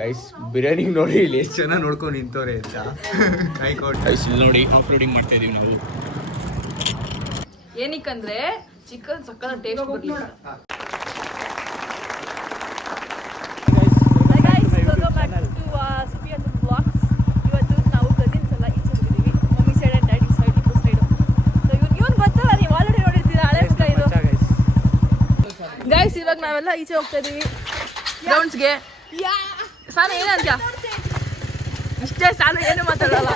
Guys biryani ನೋಡಿ ಇಲ್ಲಿ ಎಷ್ಟು ಜನ ನೋಡ್ಕೊಂಡು ನಿಂತವ್ರೆ ಅಂತ ಕಾಯ್ಕೊಂಡು ಗೈಸ್ ಇಲ್ಲಿ ನೋಡಿ ಆಫ್ ರೋಡಿಂಗ್ ಮಾಡ್ತಾ ಇದೀವಿ ನಾವು. ಏನಕ್ಕಂದ್ರೆ ಚಿಕನ್ ಸಕ್ಕತ್ ಟೇಸ್ಟ್ ಬರ್ಲಿ. ಇವತ್ತು ನಾವು ಕಸಿನ್ಸ್ ಎಲ್ಲ ಈಚೆ ಹೋಗಿದ್ದೀವಿ. Mummy side and daddy side ಇಬ್ಬರು ಸೈಡು. ಸೊ ಇವ್ನು ಗೊತ್ತಲ್ಲ, ನೀವು ಆಲ್ರೆಡಿ ನೋಡಿರ್ತೀರ ಹಳೆ ಇದು. ಗೈಸ್ ಇವಾಗ ನಾವೆಲ್ಲ ಈಚೆ ಹೋಗ್ತಾ ಇದೀವಿ ಗ್ರೌಂಡ್ಸ್ಗೆ. ಸಾನು ಏನಂತ ಇಷ್ಟೇ, ಸಾನು ಏನು ಮಾತಾಡಲ್ಲ.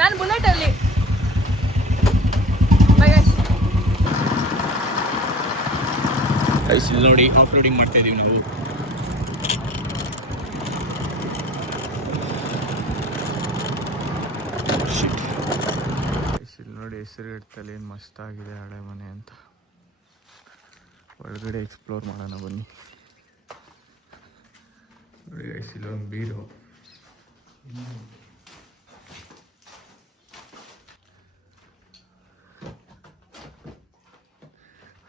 ನಾನು ಬುಲೆಟ್ ಅಲ್ಲಿ ಇಲ್ಲಿ ನೋಡಿ ಆಫ್ ರೋಡಿಂಗ್ ಮಾಡ್ತಾ ಇದೀವಿ ನಾವು. ಇಲ್ಲಿ ನೋಡಿ ಹೆಸರು ಇಡ್ತಲ್ಲಿ ಏನು ಮಸ್ತ್ ಆಗಿದೆ ಹಳೆ ಮನೆ ಅಂತ. ಒಳಗಡೆ ಎಕ್ಸ್ಪ್ಲೋರ್ ಮಾಡೋಣ ಬನ್ನಿ. ನೋಡಿ ಗೈಸ್ ಇಲ್ಲೊಂದು ಬೀರು,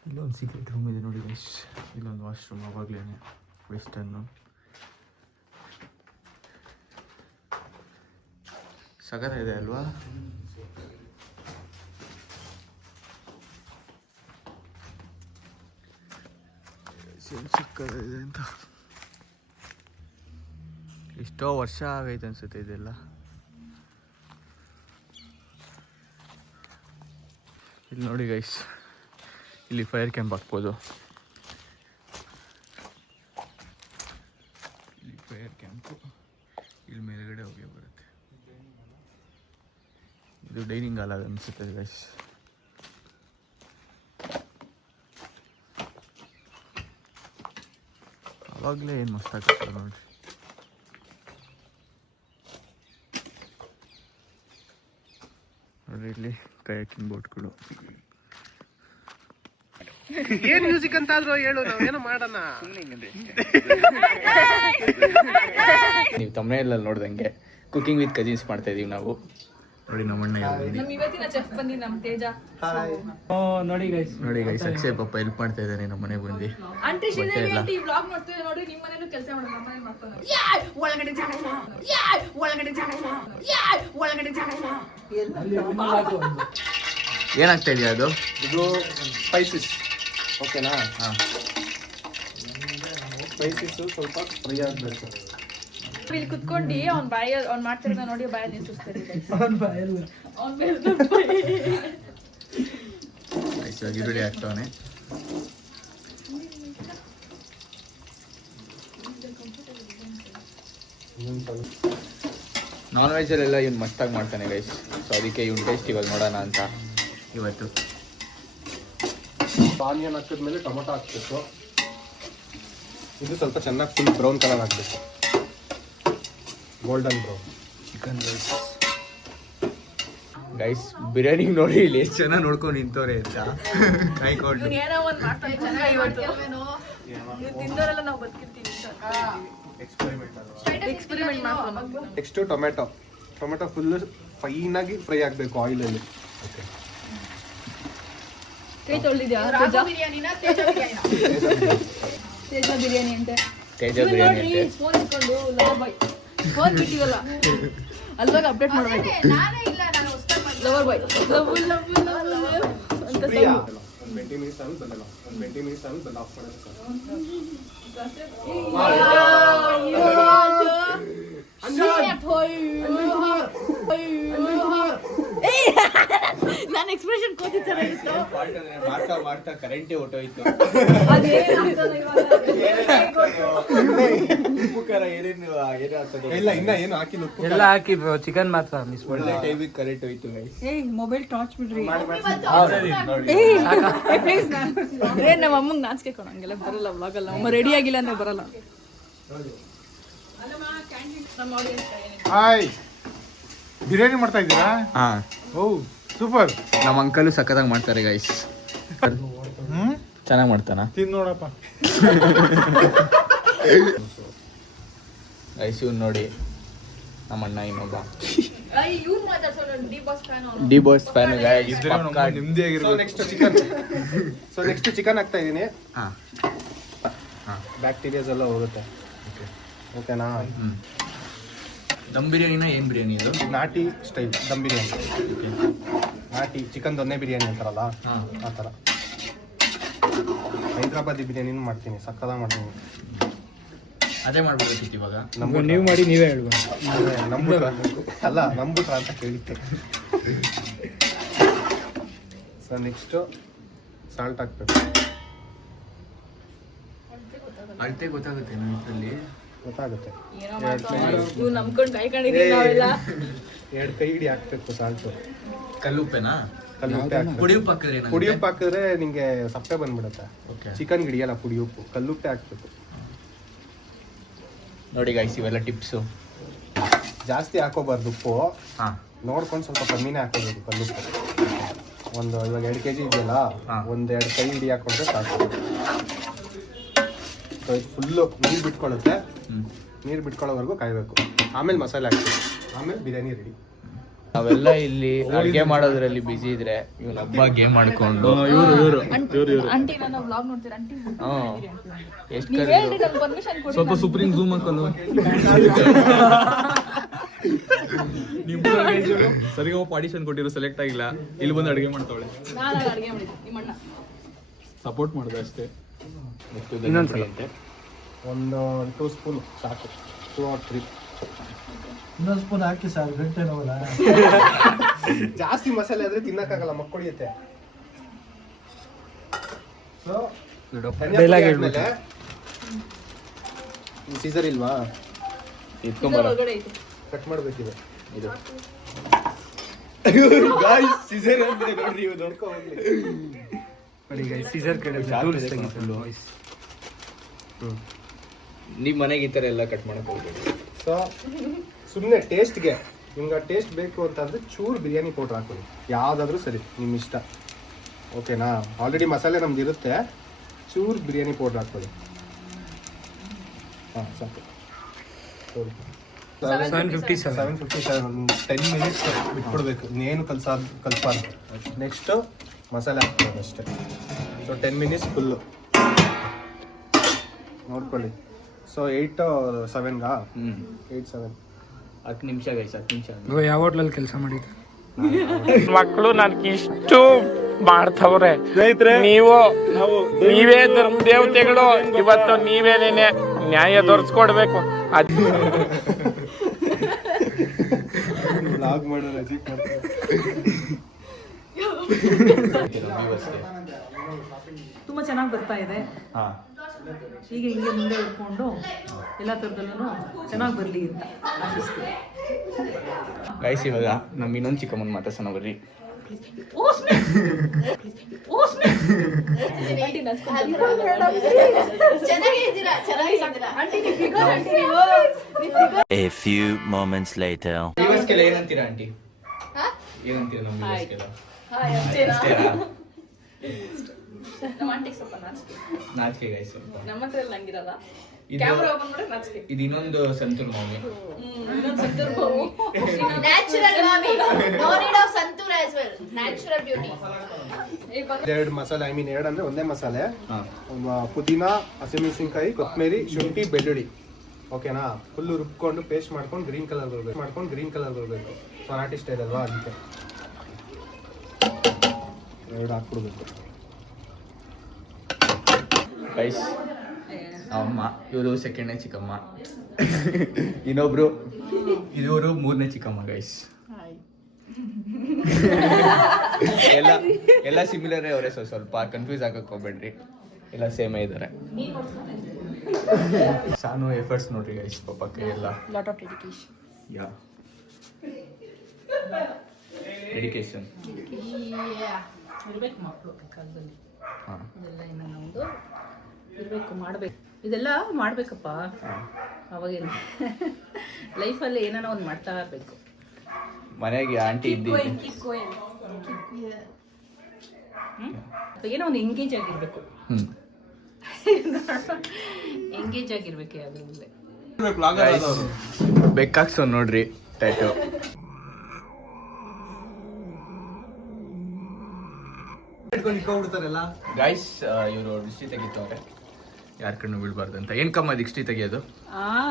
ಇಲ್ಲೊಂದು ಸೀಕ್ರೆಟ್ ರೂಮ್ ಇದೆ ನೋಡಿ ಗೈಸ್. ಇಲ್ಲೊಂದು ವಾಶ್ರೂಮ್ ಆವಾಗಲೇ ವೆಸ್ಟರ್ನು ಸಗತ ಇದೆ ಅಲ್ವಾ. ಸಿಕ್ಕದಿದೆ ಅಂತ ಎಷ್ಟೋ ವರ್ಷ ಆಗೈತೆ ಅನ್ಸುತ್ತೆ ಇದೆಲ್ಲ. ಇಲ್ಲಿ ನೋಡಿ ಗೈಸ್, ಇಲ್ಲಿ ಫೈರ್ ಕ್ಯಾಂಪ್ ಹಾಕ್ಬೋದು. ಇಲ್ಲಿ ಫೈರ್ ಕ್ಯಾಂಪು ಇಲ್ಲಿ ಮೇಲ್ಗಡೆ ಹೋಗಿ ಬರುತ್ತೆ. ಇದು ಡೈನಿಂಗ್ ಹಾಲ್ ಆಗ ಅನಿಸುತ್ತೆ ಗೈಸ್. ಆವಾಗಲೇ ಏನು ಮಸ್ತ್ ಆಗ್ತದೆ ನೋಡ್ರಿ. ನೋಡ್ರಿ ಇಲ್ಲಿ ಕಯಾಕಿಂಗ್ ಬೋಟ್ಗಳು. ಏನ್ ಮ್ಯೂಸಿಕ್ ಅಂತ ಆದ್ರೂ ಹೇಳು, ನಾವೇನೋ ಮಾಡೋಣ. ನೀವು ತಮ್ಮನೇಲಿ ನೋಡ್ದಂಗೆ ಕುಕಿಂಗ್ ವಿತ್ ಕಜಿನ್ಸ್ ಮಾಡ್ತಾ ಇದೀವಿ ನಾವು. ನೋಡಿ ನಮ್ಮಣ್ಣ ಇವತ್ತಿನ ಚೆಫ್ ಬಂದಿ ನಮ್ಮ ತೇಜ. ನೋಡಿ ಗೈಸ್ ಅಕ್ಷಯ್ ಪಾಪ ಹೆಲ್ಪ್ ಮಾಡ್ತಾ ಇದ್ದಾನೆ ನಮ್ಮ ಮನೆಗೆ ಬಂದು. ಆಂಟಿ ಶ್ರೀದೇವಿ ಆಂಟಿ ವ್ಲಾಗ್ ಮಾಡ್ತಿದ್ದಾರೆ ನೋಡಿ. ನಿಮ್ಮ ಮನೇಲೂ ಕೆಲಸ ಮಾಡೋದು, ನಮ್ಮ ಮನೇಲಿ ಮಾಡ್ತಾರೆ. ಒಳಗಡೆ ಜಾಗ ಇಲ್ಲ, ಒಳಗಡೆ ಜಾಗ ಇಲ್ಲ, ಒಳಗಡೆ ಜಾಗ ಇಲ್ಲ. ಏನಾಗ್ತಾ ಇದೆಯಾ ಅದು? ಇದು ಸ್ಪೈಸಸ್, ಓಕೆನಾ? ಹಾಂ, ಸ್ಪೈಸಸ್ ಸ್ವಲ್ಪ ಫ್ರೈ ಆಗಬೇಕು. ಇಲ್ಲಿ ಕುತ್ಕೊಂಡು ಅವ್ನು ಮಾಡ್ತಿರೋದ ನೋಡಿ ಬಾಯಲ್ಲಿ ನಿಲ್ಸಿಸ್ತಾರೆ. ರೆಡಿ ಆಗ್ತಾವನೆ. ನಾನ್ ವೆಜ್ಜಲ್ಲೆಲ್ಲ ಇವ್ನು ಮಸ್ತಾಗಿ ಮಾಡ್ತಾನೆ ಗೈಸ್. ಸೊ ಅದಕ್ಕೆ ಇವ್ನು ಟೇಸ್ಟ್ ಇವಾಗ ನೋಡೋಣ ಅಂತ ಇವತ್ತು. ಆನಿಯನ್ ಹಾಕಿದ್ಮೇಲೆ ಟೊಮೊಟೊ ಹಾಕ್ಬೇಕು. ಇದು ಸ್ವಲ್ಪ ಚೆನ್ನಾಗಿ ಫುಲ್ ಬ್ರೌನ್ ಕಲರ್ ಹಾಕ್ಬೇಕು, golden brown. Chicken rice guys biryani ನೋಡಿ ಇಲ್ಲಿ ಎಷ್ಟು ಜನ ನೋಡ್ಕೊಂಡು ನಿಂತವ್ರೆ ಅಂತ ಕಾಯ್ಕೊಂಡು. ಏನೋ ಒಂದು ಮಾಡ್ತಾನೆ ಚೆನ್ನಾಗಿ ಇವತ್ತು. ನೀವು ತಿಂದವರೆಲ್ಲ ನಾವು ಬದುಕಿರ್ತೀವಿ. ಎಕ್ಸ್ಪೆರಿಮೆಂಟ್ ಮಾಡ್ಕೊಂಡು ನೆಕ್ಸ್ಟ್ ಟೊಮೆಟೊ ಫುಲ್ ಫೈನ್ ಆಗಿ ಫ್ರೈ ಆಗಬೇಕು ಆಯಿಲಲ್ಲಿ. ಓಕೆ, ಕೈ ತೊಳೆದಿದ್ಯಾ? ತೇಜ ಬಿರಿಯಾನಿ ಅಂತೆ. ತೇಜ ಬಿರಿಯಾನಿ ಅಂತೆ. ಫೋನ್ ಇಟ್ಕೊಂಡು ಲವರ್ ಬಾಯ್ ಫೋನ್ ಬಿಟ್ಟಿವಲ್ಲ ಅಲ್ವಾಗ ಅಪ್ಡೇಟ್ ಮಾಡಬೇಕು. ಲವರ್ ಬಾಯ್ ಲವ್ ಅಂತ 20 ಮಿನಿಟ್ಸ್ ಆಮೇಲೆ ಬಂದಲ್ಲ, 20 ಮಿನಿಟ್ಸ್ ಆಮೇಲೆ ಬಂದು ಆಫ್ ಮಾಡೋದು ಸರ್. ನನ್ನ ಎಕ್ಸ್ಪ್ರೆಷನ್ ಕೋತಿ ಚೆನ್ನಾಗಿತ್ತು. ಮಾಡ್ತಾ ಕರೆಂಟೇ ಹೊಟ್ಟೋಯ್ತು. ಇಲ್ಲ ಇನ್ನ ಏನು ಹಾಕಿಲ್ಲ, ಎಲ್ಲ ಹಾಕಿ ಚಿಕನ್ ಮಾತ್ರ ಮಿಸ್ ಒಳ್ಳೆ ಟೈಮಿಗೆ ಕರೆಂಟ್ ಹೋಯ್ತು. ಮೊಬೈಲ್ ಟಾರ್ಚ್ ಬಿಡ್ರಿ. ನಮ್ಮ ಅಮ್ಮಂಗೆ ನಾಚಿಕೆ ಕೊಡಂಗಿಲ್ಲ, ಬರಲ್ಲ ವ್ಲಾಗಲ್ಲ. ಅಮ್ಮ ರೆಡಿ ಆಗಿಲ್ಲ ಅಂದ್ರೆ ಬರಲ್ಲ. ಹಾಯ್, ಬಿರಿಯಾನಿ ಮಾಡ್ತಾ ಇದ್ದೀರಾ? ಹಾ, ಓ ಸೂಪರ್. ನಮ್ಮ ಅಂಕಲು ಸಖತ್ತಾಗಿ ಮಾಡ್ತಾರೆ ಗೈಸ್. ಚೆನ್ನಾಗಿ ಮಾಡ್ತಾನ? ತಿನ್ ನೋಡಪ್ಪ. ಗೈಸ್ ಇವ್ನು ನೋಡಿ ನಮ್ಮ ಅಣ್ಣ ಇನ್ನೊಬ್ಬ ಡಿ ಬಾಸ್ ಫ್ಯಾನ್. ನಿಮ್ದೇ ಆಗಿರ್ಬೋದು. ನೆಕ್ಸ್ಟ್ ಚಿಕನ್ ಹಾಕ್ತಾ ಇದೀನಿ. ಹಾಂ ಬ್ಯಾಕ್ಟೀರಿಯಾಸ್ ಎಲ್ಲ ಹೋಗುತ್ತೆ. ಓಕೆ ಓಕೆನಾ? ದಮ್ ಬಿರಿಯಾನಿನ ಏನು ಬಿರಿಯಾನಿ ಇದು? ನಾಟಿ ಸ್ಟೈಲ್ ದಮ್ ಬಿರಿಯಾನಿ. ನಾಟಿ ಚಿಕನ್ ದೊನ್ನೆ ಬಿರಿಯಾನಿ ಅಂತಾರಲ್ಲ ಹಾಂ ಆ ಥರ. ಹೈದ್ರಾಬಾದಿ ಬಿರಿಯಾನಿನೂ ಮಾಡ್ತೀನಿ, ಸಕ್ಕದ ಮಾಡ್ತೀನಿ. ಅದೇ ಮಾಡ್ಬೋದಿತ್ತು ಇವಾಗ. ನೀವು ಮಾಡಿ ನೀವೇ ಹೇಳ್ಬೋದು. ನಂಬುಟ್ರ ಅಲ್ಲ, ನಂಬುಟ್ರ ಅಂತ ಕೇಳಿದ್ದೆ. ಸೊ ನೆಕ್ಸ್ಟು ಸಾಲ್ಟ್ ಹಾಕ್ಬೇಕು. ಅಳತೆ ಗೊತ್ತಾಗುತ್ತೆ ನಮ್ಮ ಇದರಲ್ಲಿ. ಗೊತ್ತಾಗುತ್ತೆ. ನೀವು ನಂಬ್ಕೊಂಡು ಕಾಯ್ಕೊಂಡಿದ್ದೀವಿ ನಾವೆಲ್ಲ. 2 ಕೈ ಹಿಡಿ ಹಾಕ್ಬೇಕು ಸಾಲ್ಟು. ಕಲ್ಲುಪ್ಪೆನಾ? ಕಲ್ಲುಪ್ಪೆ ಹಾಕ್ಬೇಕು. ಪುಡಿ ಉಪ್ಪು ಹಾಕಿದ್ರೆ ಪುಡಿ ಉಪ್ಪು ಹಾಕಿದ್ರೆ ನಿಂಗೆ ಸಪ್ಪೆ ಬಂದ್ಬಿಡುತ್ತೆ. ಓಕೆ ಚಿಕನ್ ಹಿಡಿಯಲ್ಲ ಪುಡಿ ಉಪ್ಪು, ಕಲ್ಲುಪ್ಪೆ ಹಾಕ್ಬೇಕು. ನೋಡಿ ಗೈಸ್, ಇವೆಲ್ಲ ಟಿಪ್ಸು. ಜಾಸ್ತಿ ಹಾಕೋಬಾರ್ದು ಉಪ್ಪು, ಹಾಂ ನೋಡ್ಕೊಂಡು ಸ್ವಲ್ಪ ಕಮ್ಮಿನೇ ಹಾಕೋಬೇಕು ಕಲ್ಲುಪ್ಪು. ಒಂದು ಇವಾಗ 2 kg ಇದೆಯಲ್ಲ, ಹಾ. 1-2 ಕೈ ಹಿಡಿ ಹಾಕೊಂಡ್ರೆ ಸಾಕು. ಸೊ ಇದು ಫುಲ್ಲು ನೀರು ಬಿಟ್ಕೊಳ್ಳುತ್ತೆ. ನೀರು ಬಿಟ್ಕೊಳ್ಳೋವರೆಗೂ ಕಾಯಬೇಕು. ಆಮೇಲೆ ಮಸಾಲೆ ಹಾಕ್ಬೇಕು, ಆಮೇಲೆ ಬಿರಿಯಾನಿ ರೆಡಿ. ನಾವೆಲ್ಲ ಇಲ್ಲಿ ಅಡುಗೆ ಮಾಡೋದ್ರಲ್ಲಿ ಬಿಸಿ ಇದ್ರೆ ಇವ್ನ ಹಬ್ಬ ಗೇಮ್ ಮಾಡ್ಕೊಂಡು ಆಂಟಿ ನಾನು ವ್ಲಾಗ್ ನೋಡ್ತೀರಾ ಆಂಟಿ? ಎಷ್ಟು ನೀವು ಹೇಳ್ರಿ, ನಂಗೆ ಪರ್ಮಿಷನ್ ಕೊಡಿ. ಸ್ವಲ್ಪ ಸುಪ್ರೀಂ ಝೂಮ್ ಹಾಕಲು ಸರಿಗ ಆಡಿಷನ್ ಕೊಟ್ಟಿರೋ ಸೆಲೆಕ್ಟ್ ಆಗಿಲ್ಲ, ಇಲ್ಲಿ ಬಂದು ಅಡುಗೆ ಮಾಡ್ತಾವಳೆ. ನಾನು ಅಡುಗೆ ಮಾಡಿದ್ದೆ, ನಿಮ್ಮ ಅಣ್ಣ ಸಪೋರ್ಟ್ ಮಾಡಿದೆ ಅಷ್ಟೇ. ಇನ್ನೊಂದ್ಸಲ ಅಂತೆ. ಒಂದು 2 ಸ್ಪೂನ್ ಸಾಕು, 2 or 3. ಇನ್ನೊಂದು ಸ್ಪೂನ್ ಹಾಕಿ ಸರ್, ಗಂಟೆ ನೋವಲ್ಲ. ಜಾಸ್ತಿ ಮಸಾಲೆ ಆದ್ರೆ ತಿನ್ನಕ್ಕಾಗಲ್ಲ, ಮಕ್ಕಳಿಯುತ್ತೆ. ಸೊ ಸೀಸರ್ ಇಲ್ವಾ? ಒಳಗಡೆ ಐತೆ. ಕಟ್ ಮಾಡ್ಬೇಕಿದೆ ಇದು ಗಾಯ್ಸ್, ಸೀಸರ್ ಅಂದ್ರೆ ನೋಡ್ರಿ ಇವ್ನು. ನೋಡಿ ಸೀಸರ್ ಕಡೆ ನಿಮ್ಮ ಮನೆಗೆ ಈ ಥರ ಎಲ್ಲ ಕಟ್ ಮಾಡಕ್ ಹೋಗ್ಬೇಡಿ. ಸೊ ಸುಮ್ಮನೆ ಟೇಸ್ಟ್ಗೆ ನಿಮ್ಗೆ ಟೇಸ್ಟ್ ಬೇಕು ಅಂತಂದರೆ ಚೂರು ಬಿರಿಯಾನಿ ಪೌಡ್ರ್ ಹಾಕೊಳ್ಳಿ, ಯಾವುದಾದ್ರೂ ಸರಿ, ನಿಮ್ಮ ಇಷ್ಟ. ಓಕೆನಾ? ಆಲ್ರೆಡಿ ಮಸಾಲೆ ನಮ್ದು ಇರುತ್ತೆ, ಚೂರು ಬಿರಿಯಾನಿ ಪೌಡ್ರ್ ಹಾಕೊಳ್ಳಿ. ಹಾಂ ಸಾಕು. 757 ಒಂದು 10 ಮಿನಿಟ್ಸ್ ಬಿಟ್ಬಿಡ್ಬೇಕು, ಇನ್ನೇನು ಕಲ್ಸ್ಬಾರ್ದು. ನೆಕ್ಸ್ಟು ಮಸಾಲೆ ಹಾಕ್ಬೋದು ಅಷ್ಟೇ. ಸೊ 10 ಮಿನಿಟ್ಸ್ ಫುಲ್ಲು ನೋಡ್ಕೊಳ್ಳಿ. So 8 or 7ಗಾ? 8-7 10 ನಿಮಿಷ ಗೈಸ್, 10 ನಿಮಿಷ. ಯಾವ ಹೋಟ್ಲಲ್ಲಿ ಕೆಲಸ ಮಾಡಿದ್ದು? ಮಕ್ಕಳು ನನ್ಗೆ ಇಷ್ಟು ಮಾಡ್ತವ್ರೆ. ನೀವೇ ಧರ್ಮ ದೇವತೆಗಳು, ಇವತ್ತು ನೀವೇನೇನೆ ನ್ಯಾಯ ತೋರಿಸ್ಕೊಡ್ಬೇಕು. ವ್ಲಾಗ್ ಮಾಡೋಣ ಅಜೀಬ್ ತುಂಬಾ ಚೆನ್ನಾಗಿ ಬರ್ತಾ ಇದೆ. ಹಾಂ ಹೀಗೆ ಹಿಂಗೆ ಮುಂದೆ ಇಟ್ಕೊಂಡು ಎಲ್ಲ ಥರದಲ್ಲೂ ಚೆನ್ನಾಗಿ ಬರಲಿ ಅಂತ ಆಶಿಸ್ತೀನಿ. ಗೈಸ್, ಇವಾಗ ನಮ್ಮ ಇನ್ನೊಂದು ಚಿಕ್ಕಮ್ಮನ ಮಾತಾಡ್ಸೋಣ ಬರ್ರಿ. A few moments later. ವ್ಯೂವರ್ಸ್ಗೆಲ್ಲ ಏನಂತೀರಾ ಆಂಟಿ? ಏನಂತೀರಾ ನಮ್ಮ ವ್ಯೂವರ್ಸ್ಗೆಲ್ಲ? ನಮ್ಮ ಆಂಟಿಗೆ ಸ್ವಲ್ಪ ನಾಚಿಕೆ. ನಾಚಿಕೆ ಗೈಸ್. ನಮ್ಮ ಹತ್ರ ಎಲ್ಲ ಹಂಗಿರಲ್ಲ. ಇದು- ಕ್ಯಾಮ್ರಾ ಓಪನ್ ಮಾಡಿದ್ರೆ ನಾಚಿಕೆ. ಇದು ಇನ್ನೊಂದು ಸಂತೂರ್ ಮಾಮಿ. ಇನ್ನೊಂದು ಸಂತೂರ್ ಮಾಮಿ. Natural mommy. No need of santoor as well. Natural beauty. 2 ಮಸಾಲೆ, ಐ ಮೀನ್ 2 ಅಂದರೆ ಒಂದೇ ಮಸಾಲೆ. ಹಾಂ ಪುದೀನ, ಹಸಿಮೆಣಸಿನ್ಕಾಯಿ, ಕೊತ್ತಂಬರಿ, ಶುಂಠಿ, ಬೆಳ್ಳುಳ್ಳಿ. ಓಕೆನಾ? ಫುಲ್ಲು ರುಬ್ಕೊಂಡು ಪೇಸ್ಟ್ ಮಾಡ್ಕೊಂಡು ಗ್ರೀನ್ ಕಲರ್ ಬರಬೇಕು. ಸೊ ನಾಟಿ ಸ್ಟೈಲ್ ಅಲ್ವಾ, ಅದಕ್ಕೆ 2 ಹಾಕ್ಬಿಡ್ಬೇಕು. ಗೈಸ್, ಅಮ್ಮ ಇವರು ಸೆಕೆಂಡ್ನೇ ಚಿಕ್ಕಮ್ಮ, ಇನ್ನೊಬ್ರು ಇವರು 3ನೇ ಚಿಕ್ಕಮ್ಮ. ಗೈಸ್ ಎಲ್ಲ ಸಿಮಿಲರೇ ಅವರೇ, ಸ್ವಲ್ಪ ಕನ್ಫ್ಯೂಸ್ ಆಗಕ್ಕೆ ಹೋಗ್ಬೇಡ್ರಿ, ಎಲ್ಲ ಸೇಮೇ ಇದ್ದಾರೆ. ಸಾನು ಎಫರ್ಟ್ಸ್ ನೋಡ್ರಿ ಗೈಸ್, ಪಾಪಕ್ಕೆ ಎಲ್ಲ lot of dedication. Yeah dedication. ಇರ್ಬೇಕು ಮಕ್ಕಳು ಕಾಲದಲ್ಲಿ. ಹಾಂ ಇದೆಲ್ಲ ಏನೋ ಒಂದು ಇರಬೇಕು, ಮಾಡಬೇಕು, ಇದೆಲ್ಲ ಮಾಡಬೇಕಪ್ಪ. ಅವಾಗೇನು ಲೈಫಲ್ಲಿ ಏನಾನ ಒಂದು ಮಾಡ್ತಾ ಇರಬೇಕು. ಮನೆಗೆ ಆಂಟಿ ಇದ್ದೀವಿ, ಏನೋ ಒಂದು ಎಂಗೇಜ್ ಆಗಿರ್ಬೇಕು. ಹ್ಞೂ ಎಂಗೇಜ್ ಆಗಿರ್ಬೇಕು ಯಾವುದೇ. ಬೆಕ್ಕಾಕ್ಸೋ ನೋಡ್ರಿ ಟ್ಯಾಟು. ಗೈಸ್, ಇವರು ದೃಷ್ಟಿ ತೆಗಿತವ್ರೆ. ಯಾರ ಕಣ್ಣು ಬೀಳ್ಬಾರ್ದು ಅಂತ. ಏನ್ ಕಮ್ಮ ದಿಷ್ಟಿ ತೆಗಿಯೋದು?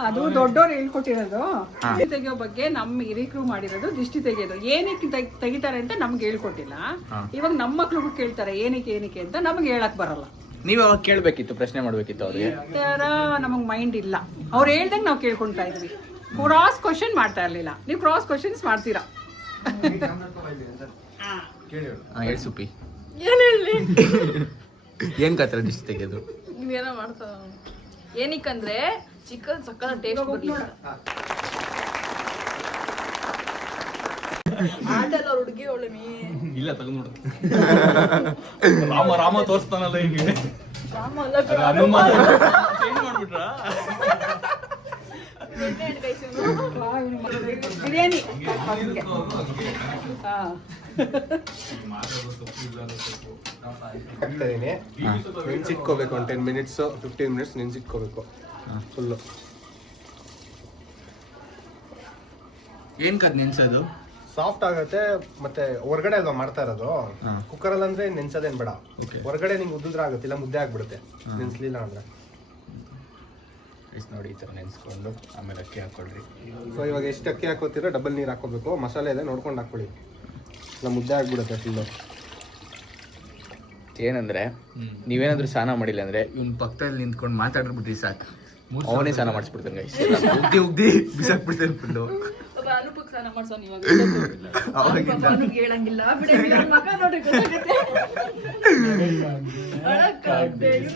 ಅದು ದೊಡ್ಡವ್ರು ಹೇಳ್ಕೊಟ್ಟಿರೋದು. ದಿಷ್ಟಿ ತೆಗಿಯೋ ಬಗ್ಗೆ ನಮ್ಮ ಹಿರಿಕರು ಮಾಡಿರೋದು ದಿಷ್ಟಿ ತೆಗಿಯೋದು. ಏನಕ್ಕೆ ತೆಗಿತಾರೆ ಅಂತ ನಮ್ಗೆ ಹೇಳ್ಕೊಟ್ಟಿಲ್ಲ. ಇವಾಗ ನಮ್ಮ ಮಕ್ಳಿಗೂ ಕೇಳ್ತಾರೆ ಏನಕ್ಕೆ ಅಂತ ನಮ್ಗೆ ಹೇಳಕ್ ಬರಲ್ಲ. ನೀವ್ ಅವಾಗ ಕೇಳ್ಬೇಕಿತ್ತು, ಪ್ರಶ್ನೆ ಮಾಡ್ಬೇಕಿತ್ತು ಅವ್ರಿಗೆ. ನಮಗ್ ಮೈಂಡ್ ಇಲ್ಲ. ಅವ್ರು ಹೇಳ್ದಂಗೆ ನಾವು ಕೇಳ್ಕೊಂತಾ ಇದ್ವಿ. ಕ್ರಾಸ್ ಕ್ವಶನ್ ಮಾಡ್ತಾ ಇರ್ಲಿಲ್ಲ. ನೀವು ಕ್ರಾಸ್ ಕ್ವಶನ್ಸ್ ಮಾಡ್ತೀರಾ. ಹೇಳ್ ಸುಪ್ಪಿ, ಏನ್ ಹೇಳಿ? ಏನ್ ಕತ್ರ ದಿಷ್ಟಿ ತೆಗಿಯೋದು? ನೀವೇನೋ ಮಾಡ್ತಾ ಏನಕ್ಕಂದ್ರೆ ಚಿಕನ್ ಸಕ್ಕತ್ತ ಟೇಸ್ಟ್ ಬರ್ಲಿ. ಆಟಲ್ಲ ಹುಡುಗಿ ಒಳ್ಳೆ ಇಲ್ಲ ತಗೊಂಡ್ಬಿಡು. ರಾಮ ತೋರಿಸ್ತಾನಲ್ಲ ಹಿಂಗೆ. ರಾಮ ಅಲ್ಲ ಹನುಮಾನ್ ಚೇಂಜ್ ಮಾಡ್ಬಿಟ್ರಾ? ಬಿರಿಯಾನಿ ಹಾಕ್ತಾ ಇದೀನಿ. ನೆನ್ಸಿಟ್ಕೋಬೇಕು ಒಂದು 10 ಮಿನಿಟ್ಸ್ 15 ಮಿನಿಟ್ಸ್ ನೆನ್ಸಿಟ್ಕೋಬೇಕು ಫುಲ್ಲು. ಏನ್ ಕದ್ ನೆನ್ಸೋದು? ಸಾಫ್ಟ್ ಆಗತ್ತೆ. ಮತ್ತೆ ಹೊರಗಡೆ ಅಲ್ವಾ ಮಾಡ್ತಾ ಇರೋದು. ಕುಕ್ಕರಲ್ಲಿ ಅಂದ್ರೆ ನೆನ್ಸೋದೇನ್ ಬೇಡ. ಹೊರಗಡೆ ನಿಂಗೆ ಉದ್ದಿದ್ರೆ ಆಗುತ್ತೆ, ಇಲ್ಲ ಮುದ್ದೆ ಆಗ್ಬಿಡುತ್ತೆ ನೆನ್ಸ್ಲಿಲ್ಲ ಅಂದ್ರೆ. ನೋಡಿ ಈ ಥರ ನೆನ್ಸ್ಕೊಂಡು ಆಮೇಲೆ ಅಕ್ಕಿ ಹಾಕೊಳ್ರಿ. ಸೊ ಇವಾಗ ಎಷ್ಟು ಅಕ್ಕಿ ಹಾಕೋತೀರೋ ಡಬಲ್ ನೀರು ಹಾಕೋಬೇಕು. ಮಸಾಲೆ ಇದೆ ನೋಡ್ಕೊಂಡು ಹಾಕೊಳ್ಳಿ, ಇಲ್ಲ ಮುದ್ದೆ ಆಗ್ಬಿಡುತ್ತೆ ಫುಲ್ಲು. ಏನಂದ್ರೆ ನೀವೇನಾದ್ರೂ ಸ್ನಾನ ಮಾಡಿಲ್ಲ ಅಂದ್ರೆ ಇವ್ನ ಪಕ್ಕದಲ್ಲಿ ನಿಂತ್ಕೊಂಡು ಮಾತಾಡ್ಬಿಟ್ರಿ ಸಾಕು, ಅವನೇ ಸ್ನಾನ ಮಾಡಿಸ್ಬಿಡ್ತಾನೆ. ಉಗ್ದಿ ಬಿಸಾಕ್ಬಿಡ್ತಾನೆ ಫುಲ್ಲು. ಅನುಪಕ್ ಸ್ನಾನ ಮಾಡ್ಸೋನ್ ಇವಾಗ ಹೇಳಂಗಿಲ್ಲ. ಮಗ ನೋಡಿ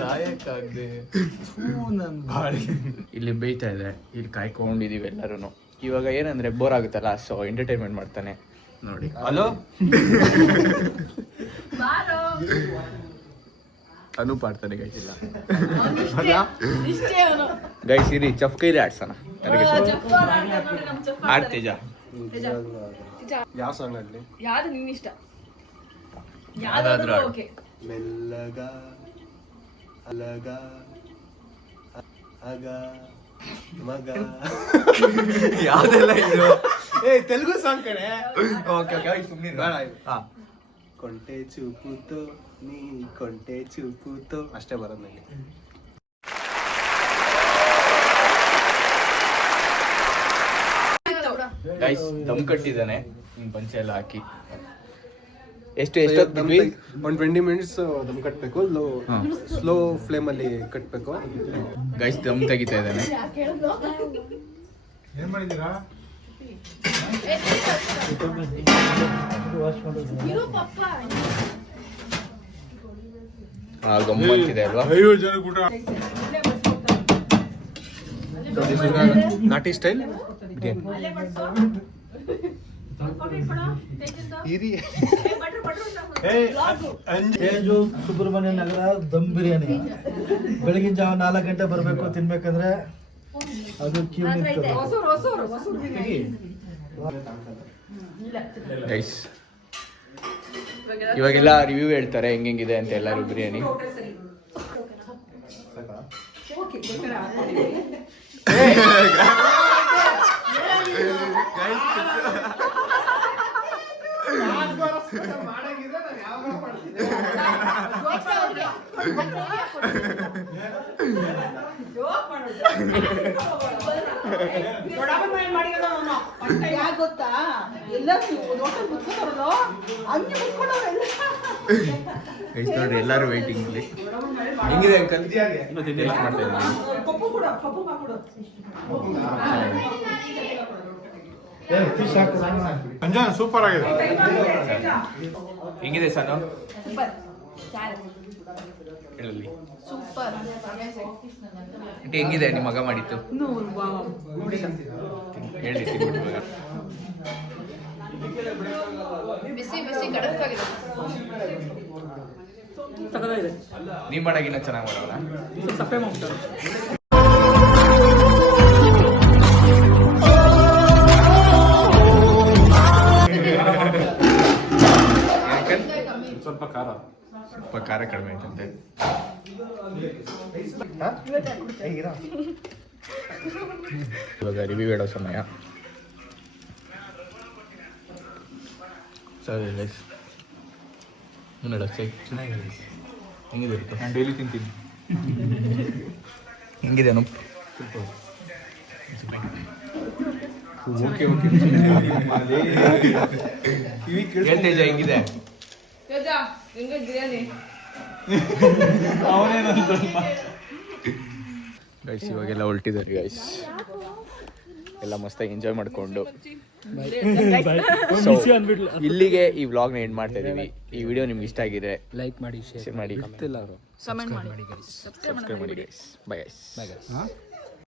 ಸಾಯಕ್ಕಾಗ್ದೆ ನನ್ ಬಾಳಿ. ಇಲ್ಲಿ ಬೇಯ್ತಾ ಇದೆ, ಇಲ್ಲಿ ಕಾಯ್ಕೊಂಡಿದೀವಿ ಎಲ್ಲರೂ. ಇವಾಗ ಏನಂದ್ರೆ ಬೋರ್ ಆಗುತ್ತಲ್ಲ, ಸೊ ಎಂಟರ್ಟೈನ್ಮೆಂಟ್ ಮಾಡ್ತಾನೆ ನೋಡಿ. ಹಲೋ ಅನೂಪ್ ಆಡ್ತಾನೆ ಗೈಸ್. ಇಲ್ಲ ಗೈಸ್ ಇರಿ ಚಫ್ ಕೈಲಿ ಆಡ್ಸೋಣ. ಆಡ್ತೇಜ ಯಾವ ಸಾಂಗ್ ಆಗಲಿ, ಯಾವ್ದು ನಿನ್ನ ಇಷ್ಟ? ಯಾವ್ದಾದ್ರು ಆಡು. ಓಕೆ. ಮೆಲ್ಲಗ ಅಲಗ ಅಗ ಮಗ ಯಾವ್ದೆಲ್ಲ ಇದು? ತೆಲುಗು ಸಾಂಗ್ ಕಡೆ. ಓಕೆ ಸುಮ್ಮನೆ ಕೊಂಟೆ ಚೂಪುತೋ ನೀ ಕೊಂಟೆ ಚೂಪುತೋ ಅಷ್ಟೇ ಬರೋದು ನನಗೆ. ಗೈಸ್ ದಮ್ ಕಟ್ಟಿದ್ದಾನೆ ಪಂಚೆ ಎಲ್ಲ ಹಾಕಿ. ಎಷ್ಟೊತ್ತು ಒಂದು 20 ಮಿನಿಟ್ಸ್ ದಮ್ ಕಟ್ಟಬೇಕು. ಸ್ಲೋ ಫ್ಲೇಮ್ ಅಲ್ಲಿ ಕಟ್ಟಬೇಕು. ಗೈಸ್ ದಮ್ ತೆಗಿತಾ ಇದ್ದಾನೆ. ಏನ್ ಮಾಡಿದ್ದೀರಾ? ಗಮ್ಮತ್ತಿದೆ ಅಲ್ವಾ? ನಾಟಿ ಸ್ಟೈಲ್ ಸುಬ್ರಹ್ಮಣ್ಯ ನಗರ ದಮ್ ಬಿರಿಯಾನಿ. ಬೆಳಗಿನ ಜಾವ 4 ಗಂಟೆ ಬರಬೇಕು ತಿನ್ಬೇಕಂದ್ರೆ. ಅದು ಕ್ಯೂ ನಿಂತದೆ. ಗೈಸ್ ಇವಾಗೆಲ್ಲ ರಿವ್ಯೂ ಹೇಳ್ತಾರೆ ಹೆಂಗಿದೆ ಅಂತ ಎಲ್ಲರೂ ಬಿರಿಯಾನಿ. ಗೊತ್ತಾ ನೋಡ್ರಿ ಎಲ್ಲರೂ ವೇಟಿಂಗ್ ಇಲ್ಲಿ. ಹೆಂಗಿದೆ ಅಂಕಲ್? ಇನ್ನೂ ತಿಂಡಿ ಮಾಡ್ತಾ ಇದ್ದೀನಿ. ಸೂಪರ್ ಆಗಿದೆ. ಹೆಂಗಿದೆ ಸಾನು? ಹೇಳಲಿ. ಸೂಪರ್. ಹೆಂಗಿದೆ ನಿಮ್ಮ ಮಗ ಮಾಡಿತ್ತು? ಹೇಳಿ ತಿನ್ಬಿಟ್ಟು. ಬಿಸಿ ಬಿಸಿ ಕಡಕ್ ಆಗಿದೆ. ನೀವ್ ಮಾಡಾಗಿನ್ನ ಚೆನ್ನಾಗಿ ಮಾಡೋಣ. ಸಪ್ಪೆ ಮಾಡ್ತಾರೆ. ಸ್ವಲ್ಪ ಖಾರ ಕಡಿಮೆ ಆಯ್ತಂತೆ. ಇವಾಗ ರಿವ್ಯೂ ಹೇಳೋ ಸಮಯ. ಸರಿ ಗೈಸ್ ನೋಡಿ ಚೆನ್ನಾಗಿದೆ. ಹೆಂಗಿದೆ? ನಾನು ಡೈಲಿ ತಿಂತೀನಿ. ಹೆಂಗಿದೆ ಅನು? ಹೇಳ್ತೇಜ ಹೆಂಗಿದೆ? ಗೈಸ್ ಇವಾಗೆಲ್ಲ ಹೊರಟಿದ್ದಾರೆ ಗೈಸ್, ಎಲ್ಲ ಮಸ್ತಾಗಿ ಎಂಜಾಯ್ ಮಾಡಿಕೊಂಡು. ಇಲ್ಲಿಗೆ ಈ ವ್ಲಾಗ್ನ ಎಂಡ್ ಮಾಡ್ತಾ ಇದೀವಿ. ಈ ವಿಡಿಯೋ ನಿಮ್ಗೆ ಇಷ್ಟ ಆಗಿದೆ ಲೈಕ್ ಮಾಡಿ, ಶೇರ್ ಮಾಡಿ, ಕಮೆಂಟ್ ಮಾಡಿ, ಸಬ್ಸ್ಕ್ರೈಬ್ ಮಾಡಿ ಗೈಸ್. Bye guys.